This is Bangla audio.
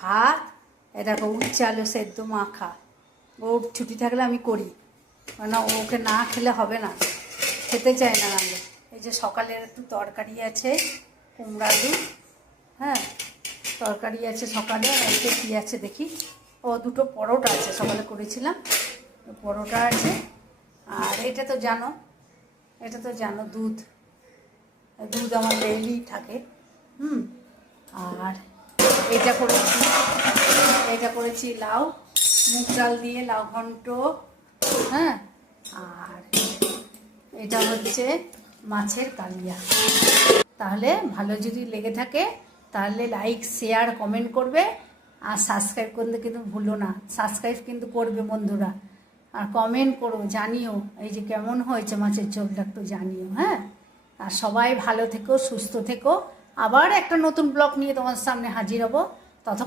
ভাত, এ দেখো উচ্ছে আলু সেদ্ধ মাখা। ওর ছুটি থাকলে আমি করি, মানে ওকে না খেলে হবে না, খেতে চায় না নাহলে। এই যে সকালের একটু তরকারি আছে, কুমড়া আলু, হ্যাঁ তরকারি আছে সকালে। আর এতে কী আছে দেখি, ও দুটো পরোটা আছে, সকালে করেছিলাম পরোটা আছে। আর এটা তো জানো, দুধ আমার ডেইলি থাকে। আর এটা করেছি লাউ, মুগ ডাল দিয়ে লাউ ঘন্ট, হ্যাঁ। আর এটা হচ্ছে মাছের কালিয়া। তাহলে ভালো যদি লেগে থাকে তাহলে লাইক শেয়ার কমেন্ট করবে, আর সাবস্ক্রাইব করতে কিন্তু ভুলো না। সাবস্ক্রাইব কিন্তু করবে বন্ধুরা, আর কমেন্ট করো, জানিও এই যে কেমন হয়েছে মাছের ঝোলটা, একটু জানিও, হ্যাঁ। আর সবাই ভালো থেকো, সুস্থ থেকো। আবার একটা নতুন ব্লগ নিয়ে তোমার সামনে হাজির হব। ততক্ষণ